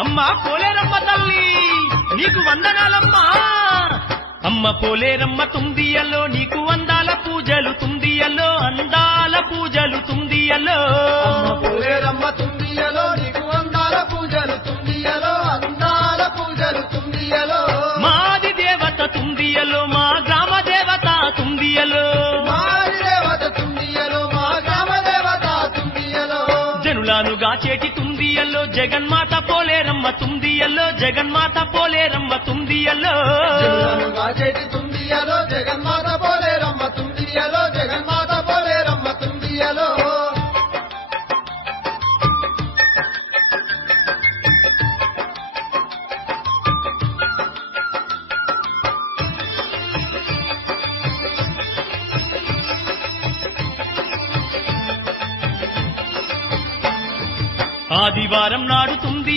అమ్మా పోలేరమ్మ తల్లి నీకు వందనాలమ్మా అమ్మ పోలేరమ్మ తుందియలో నీకు అందాల పూజలు తుందియలో అందాల పూజలు తుందియలో అమ్మ పోలేరమ్మ తుందియలో నీకు అందాల పూజలు తుందియలో అందాల పూజలు తుందియలో మాది దేవత తుందియలో మా గ్రామ దేవత తుందియలో మారి దేవత తుందియలో మా గ్రామ దేవత తుందియలో జనులాను గాచేటి తుందియలో జగన్మాత పోలేరమ్మ తుందియలో జగన్మాత పోలేరమ్మ తుందియలో జనులను గాచేటి తుందియలో జగన్మాత పోలేరమ్మ తుందియలో జగన్మాత పోలేరమ్మ తుందియలో ఆదివారం నాడు తుంది